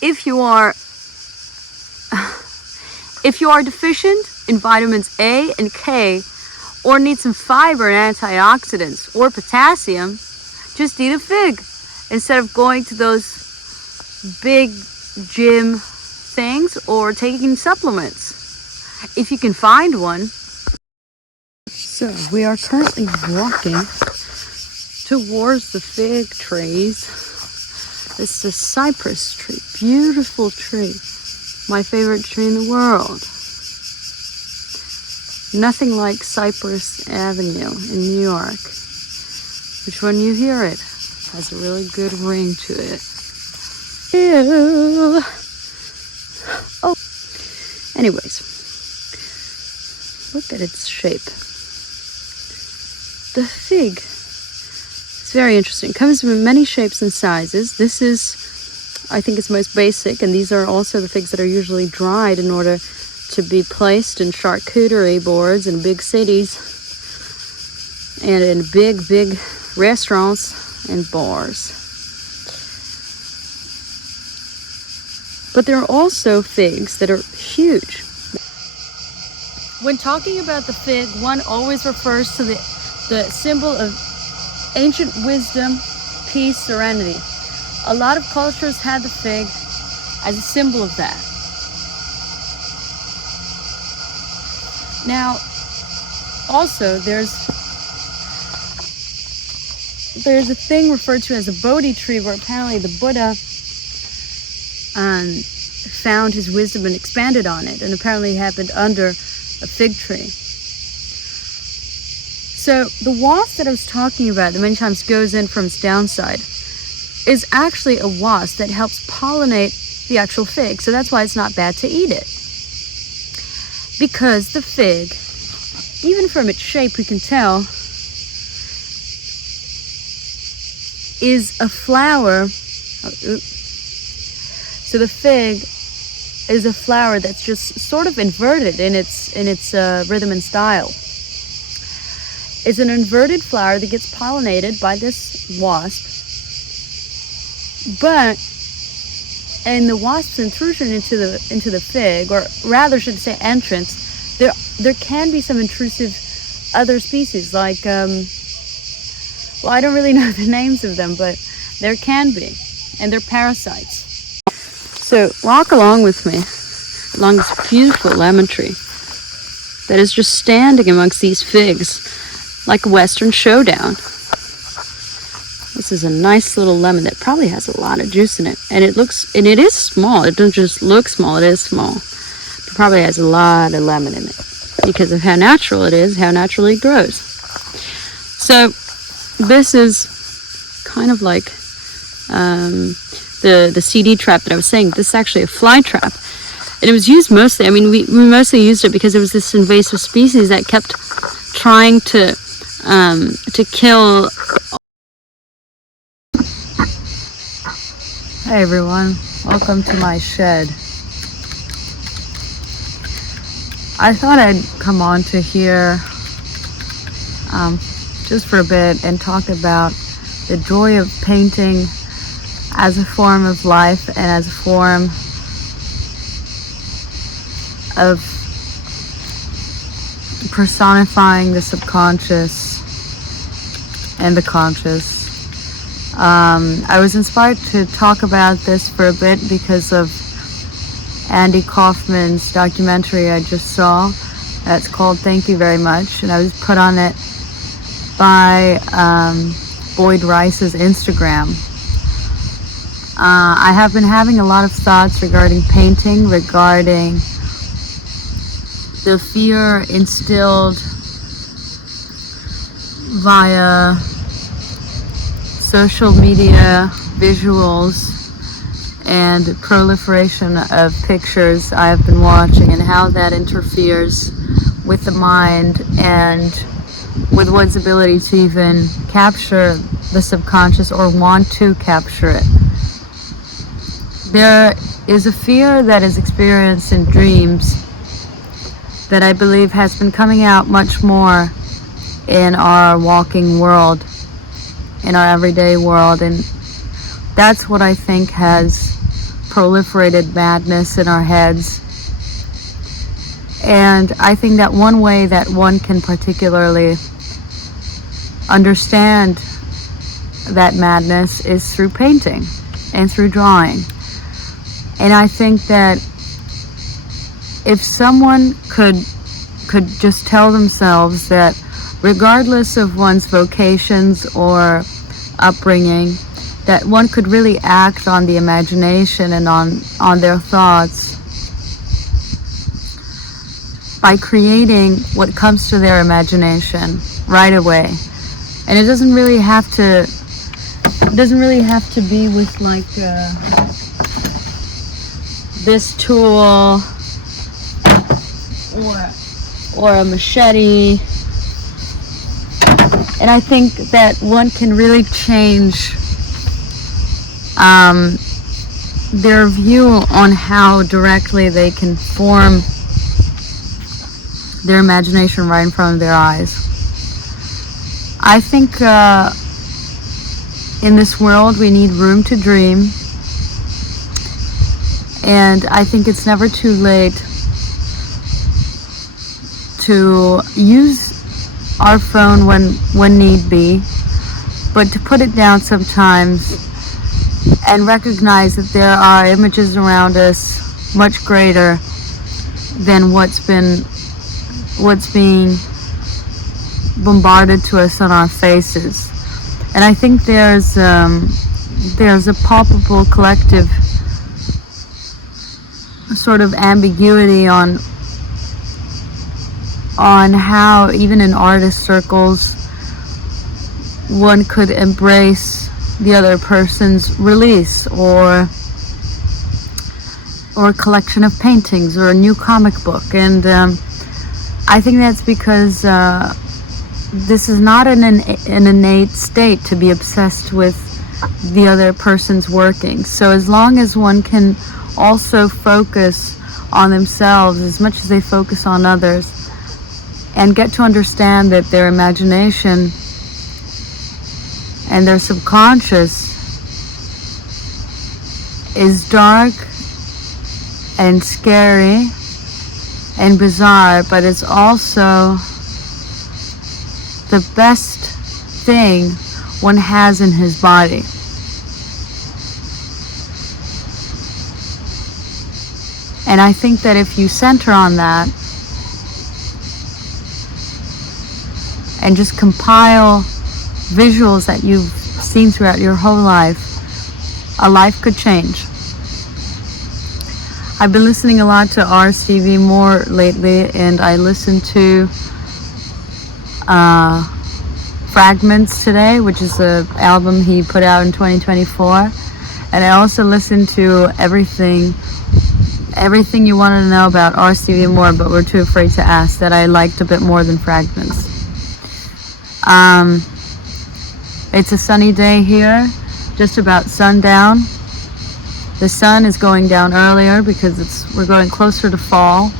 if you are deficient in vitamins A and K, or need some fiber and antioxidants or potassium, just eat a fig instead of going to those big gym things or taking supplements, if you can find one. So we are currently walking towards the fig trees. It's a cypress tree, beautiful tree, my favorite tree in the world. Nothing like Cypress Avenue in New York, which when you hear it, has a really good ring to it. Ew. Oh, anyways, look at its shape. The fig is very interesting. It comes in many shapes and sizes. This is, I think, its most basic, and these are also the figs that are usually dried in order to be placed in charcuterie boards in big cities and in big restaurants and bars. But there are also figs that are huge. When talking about the fig, one always refers to the symbol of ancient wisdom, peace, serenity. A lot of cultures had the fig as a symbol of that. Now, also, there's a thing referred to as a Bodhi tree, where apparently the Buddha found his wisdom and expanded on it, and apparently it happened under a fig tree. So the wasp that I was talking about that many times goes in from its downside is actually a wasp that helps pollinate the actual fig. So that's why it's not bad to eat it. Because the fig, even from its shape we can tell, is a flower. So the fig is a flower that's just sort of inverted in its rhythm and style. It's an inverted flower that gets pollinated by this wasp. But in the wasp's intrusion into the fig, or rather should say entrance, there can be some intrusive other species like well, I don't really know the names of them, but there can be, and they're parasites. So walk along with me along this beautiful lemon tree that is just standing amongst these figs like a Western showdown. This is a nice little lemon that probably has a lot of juice in it, and it is small. It doesn't just look small, it is small. It probably has a lot of lemon in it because of how natural it is, how naturally it grows. So this is kind of like the CD trap that I was saying. This is actually a fly trap, and it was used mostly, I mean, we mostly used it because it was this invasive species that kept trying to kill. Hey everyone, welcome to my shed. I thought I'd come on to here just for a bit and talk about the joy of painting as a form of life and as a form of personifying the subconscious and the conscious. I was inspired to talk about this for a bit because of Andy Kaufman's documentary I just saw. It's called Thank You Very Much, and I was put on it by Boyd Rice's Instagram. I have been having a lot of thoughts regarding painting, regarding the fear instilled via social media visuals and proliferation of pictures I have been watching, and how that interferes with the mind and with one's ability to even capture the subconscious or want to capture it. There is a fear that is experienced in dreams that I believe has been coming out much more in our walking world, in our everyday world, and that's what I think has proliferated madness in our heads. And I think that one way that one can particularly understand that madness is through painting and through drawing. And I think that if someone could just tell themselves that regardless of one's vocations or upbringing, that one could really act on the imagination and on their thoughts by creating what comes to their imagination right away. And it doesn't really have to be with like this tool or a machete. And I think that one can really change their view on how directly they can form their imagination right in front of their eyes. I think in this world we need room to dream, and I think it's never too late to use our phone when need be, but to put it down sometimes and recognize that there are images around us much greater than what's being bombarded to us on our faces. And I think there's a palpable collective sort of ambiguity on how even in artist circles one could embrace the other person's release or a collection of paintings or a new comic book. And I think that's because this is not an innate state to be obsessed with the other person's working. So as long as one can also focus on themselves as much as they focus on others, and get to understand that their imagination and their subconscious is dark and scary and bizarre, but it's also the best thing one has in his body. And I think that if you center on that and just compile visuals that you've seen throughout your whole life, a life could change. I've been listening a lot to Stevie Moore lately, and I listened to Fragments today, which is the album he put out in 2024. And I also listened to Everything You Wanted to Know About Stevie Moore, but were too afraid to ask, that I liked a bit more than Fragments. It's a sunny day here, just about sundown. The sun is going down earlier because we're going closer to fall.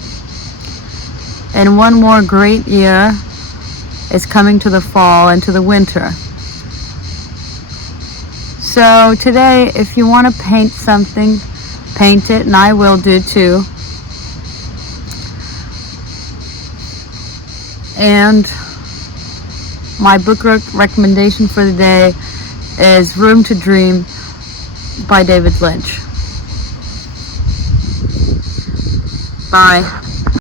And one more great year is coming to the fall and to the winter. So today, if you want to paint something, paint it, and I will do too. And my book recommendation for the day is Room to Dream by David Lynch. Bye.